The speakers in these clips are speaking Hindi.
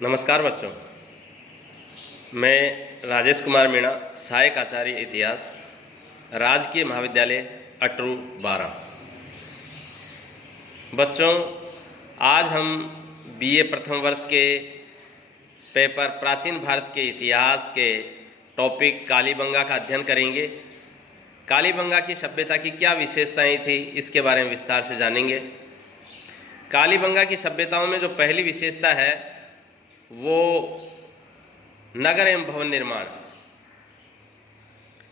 नमस्कार बच्चों, मैं राजेश कुमार मीणा, सहायक आचार्य इतिहास, राजकीय महाविद्यालय अटरू 12। बच्चों, आज हम बीए प्रथम वर्ष के पेपर प्राचीन भारत के इतिहास के टॉपिक कालीबंगा का अध्ययन करेंगे। कालीबंगा की सभ्यता की क्या विशेषताएं थी, इसके बारे में विस्तार से जानेंगे। कालीबंगा की सभ्यताओं में जो पहली विशेषता है वो नगर एवं भवन निर्माण।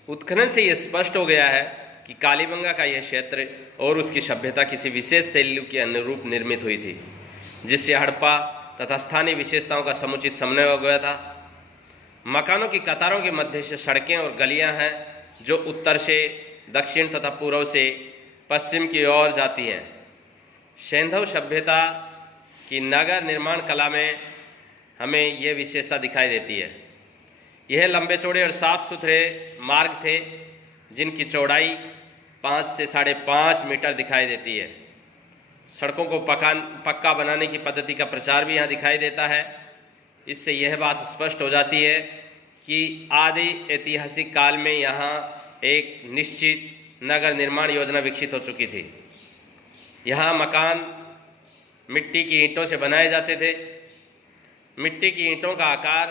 उत्खनन से यह स्पष्ट हो गया है कि कालीबंगा का यह क्षेत्र और उसकी सभ्यता किसी विशेष शैली के अनुरूप निर्मित हुई थी, जिससे हड़प्पा तथा स्थानीय विशेषताओं का समुचित समन्वय हो गया था। मकानों की कतारों के मध्य से सड़कें और गलियां हैं जो उत्तर से दक्षिण तथा पूर्व से पश्चिम की ओर जाती हैं। सैंधव सभ्यता की नगर निर्माण कला में हमें यह विशेषता दिखाई देती है। यह लंबे चौड़े और साफ सुथरे मार्ग थे जिनकी चौड़ाई 5 से 5.5 मीटर दिखाई देती है। सड़कों को पक्का बनाने की पद्धति का प्रचार भी यहाँ दिखाई देता है। इससे यह बात स्पष्ट हो जाती है कि आदि ऐतिहासिक काल में यहाँ एक निश्चित नगर निर्माण योजना विकसित हो चुकी थी। यहाँ मकान मिट्टी की ईंटों से बनाए जाते थे। मिट्टी की ईंटों का आकार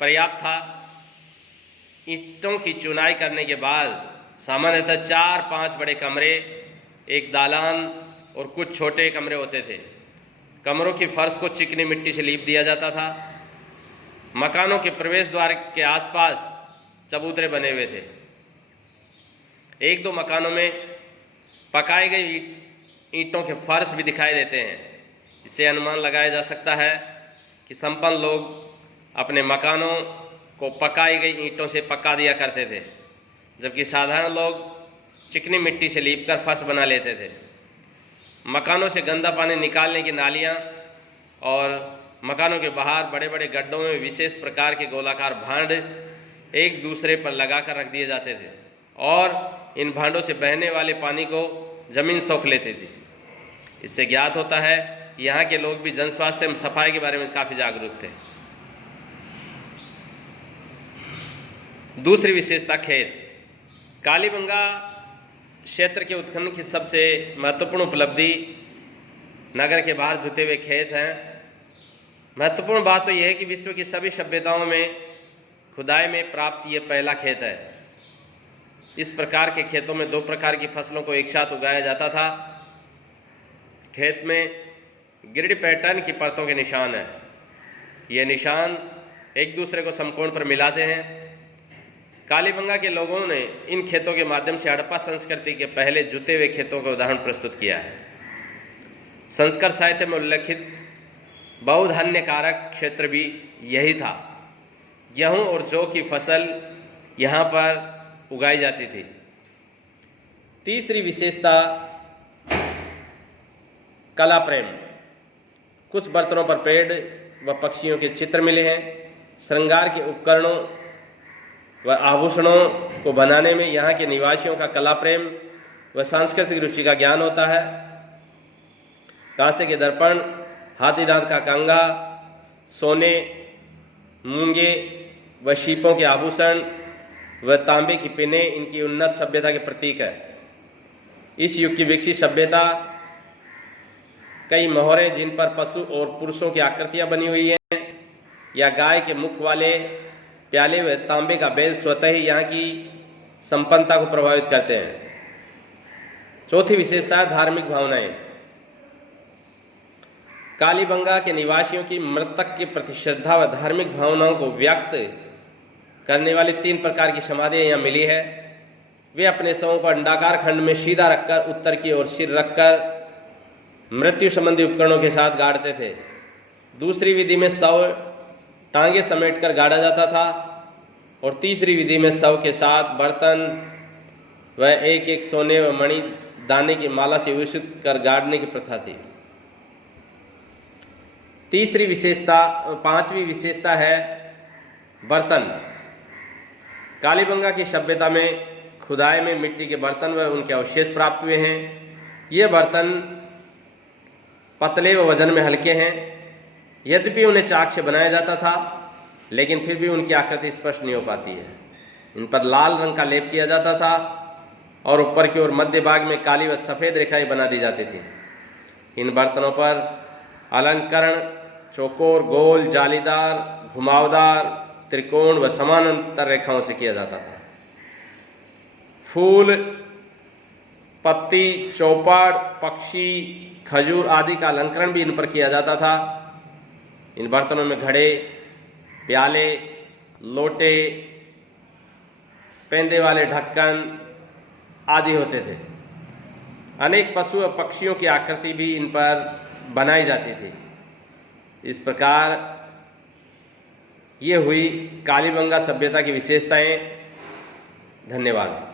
पर्याप्त था। ईंटों की चुनाई करने के बाद सामान्यतः 4-5 बड़े कमरे, एक दालान और कुछ छोटे कमरे होते थे। कमरों की फर्श को चिकनी मिट्टी से लीप दिया जाता था। मकानों के प्रवेश द्वार के आसपास चबूतरे बने हुए थे। 1-2 मकानों में पकाई गई ईंटों के फर्श भी दिखाई देते हैं। इससे अनुमान लगाया जा सकता है कि संपन्न लोग अपने मकानों को पकाई गई ईंटों से पका दिया करते थे, जबकि साधारण लोग चिकनी मिट्टी से लीपकर फर्श बना लेते थे। मकानों से गंदा पानी निकालने की नालियाँ और मकानों के बाहर बड़े बड़े गड्ढों में विशेष प्रकार के गोलाकार भांड एक दूसरे पर लगाकर रख दिए जाते थे और इन भांडों से बहने वाले पानी को जमीन सोख लेती थी। इससे ज्ञात होता है यहाँ के लोग भी जन स्वास्थ्य एवं सफाई के बारे में काफ़ी जागरूक थे। दूसरी विशेषता खेत। कालीबंगा क्षेत्र के उत्खनन की सबसे महत्वपूर्ण उपलब्धि नगर के बाहर जुते हुए खेत हैं। महत्वपूर्ण बात तो यह है कि विश्व की सभी सभ्यताओं में खुदाई में प्राप्त ये पहला खेत है। इस प्रकार के खेतों में 2 प्रकार की फसलों को एक साथ उगाया जाता था। खेत में ग्रिड पैटर्न की परतों के निशान हैं। ये निशान एक दूसरे को समकोण पर मिलाते हैं। कालीबंगा के लोगों ने इन खेतों के माध्यम से हड़प्पा संस्कृति के पहले जुते हुए खेतों का उदाहरण प्रस्तुत किया है। संस्कृत साहित्य में उल्लेखित बहुधान्य कारक क्षेत्र भी यही था। गेहूं और जौ की फसल यहाँ पर उगाई जाती थी। तीसरी विशेषता कला प्रेम। कुछ बर्तनों पर पेड़ व पक्षियों के चित्र मिले हैं। श्रृंगार के उपकरणों व आभूषणों को बनाने में यहाँ के निवासियों का कला प्रेम व सांस्कृतिक रुचि का ज्ञान होता है। कांसे के दर्पण, हाथी दांत का कंघा, सोने, मूंगे व शीपों के आभूषण व तांबे की पिनें इनकी उन्नत सभ्यता के प्रतीक है। इस युग की विकसित सभ्यता कई मोहरें जिन पर पशु और पुरुषों की आकृतियां बनी हुई हैं या गाय के मुख वाले प्याले व तांबे का बैल स्वतः ही यहाँ की संपन्नता को प्रभावित करते हैं। चौथी विशेषता है धार्मिक भावनाएं। कालीबंगा के निवासियों की मृतक के प्रति श्रद्धा व धार्मिक भावनाओं को व्यक्त करने वाली 3 प्रकार की समाधियाँ यहाँ मिली है। वे अपने शवों को अंडाकार खंड में सीधा रखकर उत्तर की ओर सिर रखकर मृत्यु संबंधी उपकरणों के साथ गाड़ते थे। दूसरी विधि में शव टांगे समेटकर गाड़ा जाता था और तीसरी विधि में शव के साथ बर्तन व एक सोने व मणि दाने की माला से विभूषित कर गाड़ने की प्रथा थी। पांचवी विशेषता है बर्तन। कालीबंगा की सभ्यता में खुदाई में मिट्टी के बर्तन व उनके अवशेष प्राप्त हुए हैं। ये बर्तन पतले व वजन में हल्के हैं। यद्यपि उन्हें चाक से बनाया जाता था, लेकिन फिर भी उनकी आकृति स्पष्ट नहीं हो पाती है। इन पर लाल रंग का लेप किया जाता था और ऊपर की ओर मध्य भाग में काली व सफ़ेद रेखाएं बना दी जाती थी। इन बर्तनों पर अलंकरण चौकोर, गोल, जालीदार, घुमावदार, त्रिकोण व समानांतर रेखाओं से किया जाता था। फूल, पत्ती, चौपाड़, पक्षी, खजूर आदि का अलंकरण भी इन पर किया जाता था। इन बर्तनों में घड़े, प्याले, लोटे, पेंदे वाले ढक्कन आदि होते थे। अनेक पशु और पक्षियों की आकृति भी इन पर बनाई जाती थी। इस प्रकार ये हुई कालीबंगा सभ्यता की विशेषताएं। धन्यवाद।